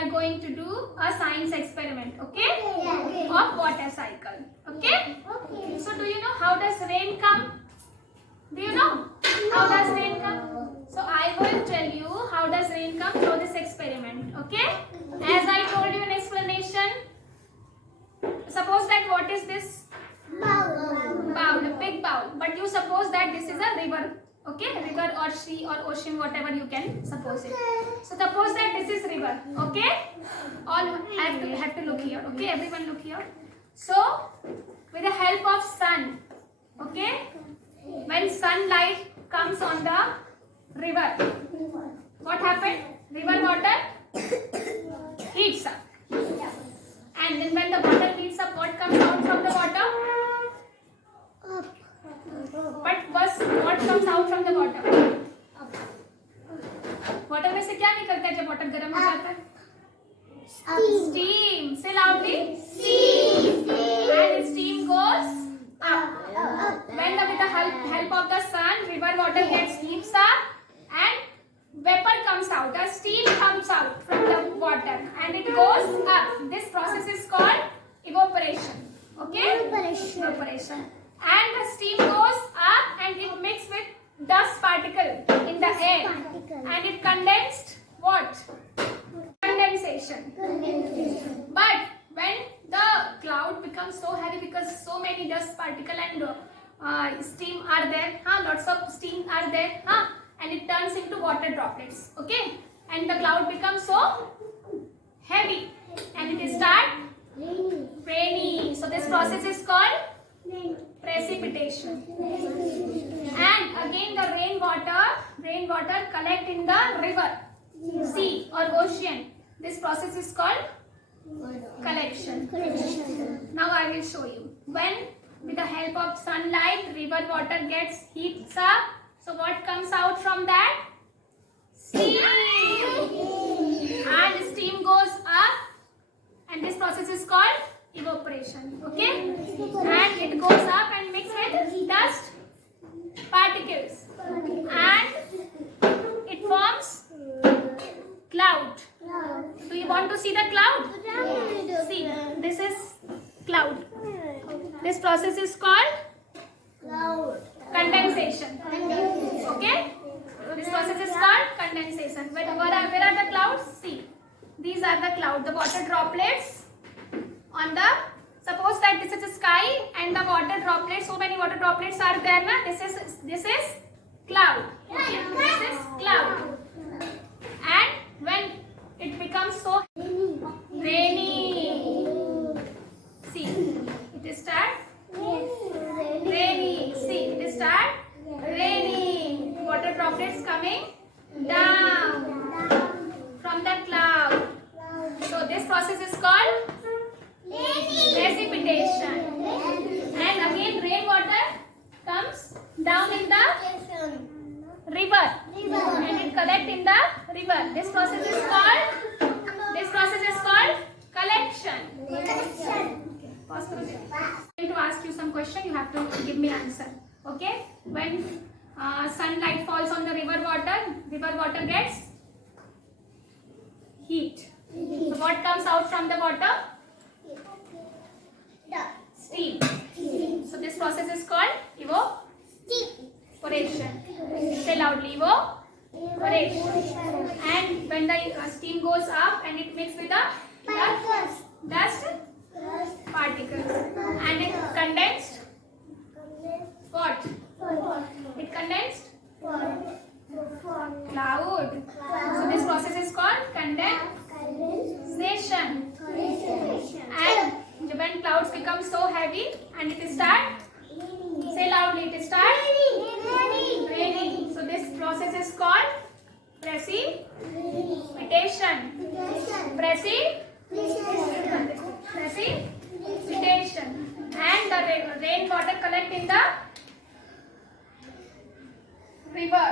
are going to do a science experiment, okay? Okay. Of water cycle, okay? Okay. So do you know how does rain come? Do you know how does rain come? So I will tell you how does rain come through this experiment, okay? As I told you in explanation, suppose that what is this? Bowl, a big bowl. But you suppose that this is a river, okay? River or sea or ocean, whatever you can suppose it. So suppose that this is river, okay? All have to look here, okay? Everyone look here. So with the help of sun, okay? When sunlight comes on the river, what happened? River water heats up. And then when the water heats up, what comes out from the water? But what comes out from the water? Water में से क्या निकलता है जब water गर्म हो जाता है? Steam. Say loudly. Steam. And steam goes up. When with the help of the sun, river water gets heats up and vapor comes out. The steam comes out from the water and it goes up. This process is called evaporation. Okay? Evaporation. And the steam goes up and it mixes with dust particle in the air. And it condensed what? Condensation. But when the cloud becomes so heavy because so many dust particle and steam are there, lots of steam are there, and it turns into water droplets, okay? And the cloud becomes so heavy and it starts rainy. So this process is called precipitation. And again the rainwater collect in the river, sea or ocean. This process is called collection. Now I will show you. When with the help of sunlight, river water gets heats up. So what comes out from that? Steam. And steam goes up. And this process is called evaporation. Okay? And it goes up and mixes with dust particles. And it forms cloud. Do you want to see the cloud? See, this is cloud. This process is called condensation. Okay? This process is called condensation. Where are the clouds? See, these are the clouds. The water droplets on the. Suppose that this is the sky and the water droplets. So many water droplets are there. Na? This is cloud. Okay? This is cloud. And when it becomes so rainy, see, it starts rainy. See, it starts raining. Water droplets coming down from the cloud. So this process is called precipitation. And again rainwater comes down in the river and it collects in the river. This process is called collection. Okay, pause for a second. I'm going to ask you some question. You have to give me answer. Okay? When sunlight falls on the river water gets heat. So what comes out from the water? Steam. So this process is called evaporation. Say loudly, evaporation. And when the steam goes up and it mixes with the dust particles and it condensed what? It condensed cloud. So this process is called condensation. And when clouds become so heavy and it starts, say loudly, it starts raining. So this process is called precipitation. Precipitation. And the rainwater collect in the river.